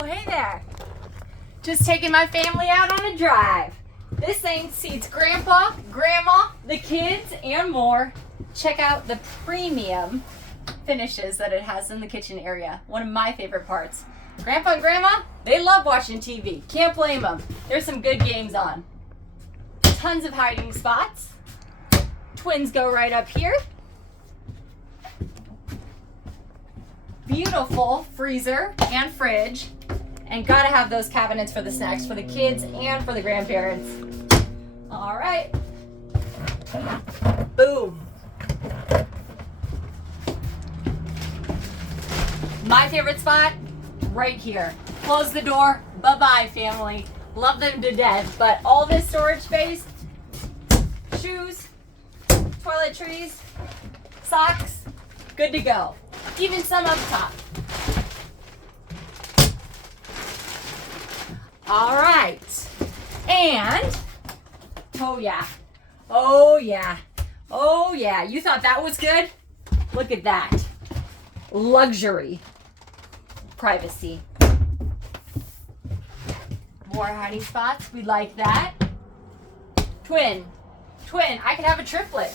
Oh, hey there. Just taking my family out on a drive. This thing seats Grandpa, Grandma, the kids, and more. Check out the premium finishes that it has in the kitchen area. One of my favorite parts. Grandpa and Grandma, they love watching TV. Can't blame them. There's some good games on. Tons of hiding spots. Twins go right up here. Beautiful freezer and fridge. And gotta have those cabinets for the snacks for the kids and for the grandparents. All right. Boom. My favorite spot, right here. Close the door. Bye-bye, family. Love them to death, but all this storage space, shoes, toiletries, socks, good to go. Even some up top. All right. And, oh yeah. Oh yeah. Oh yeah. You thought that was good? Look at that. Luxury. Privacy. More hiding spots. We like that. Twin. I could have a triplet.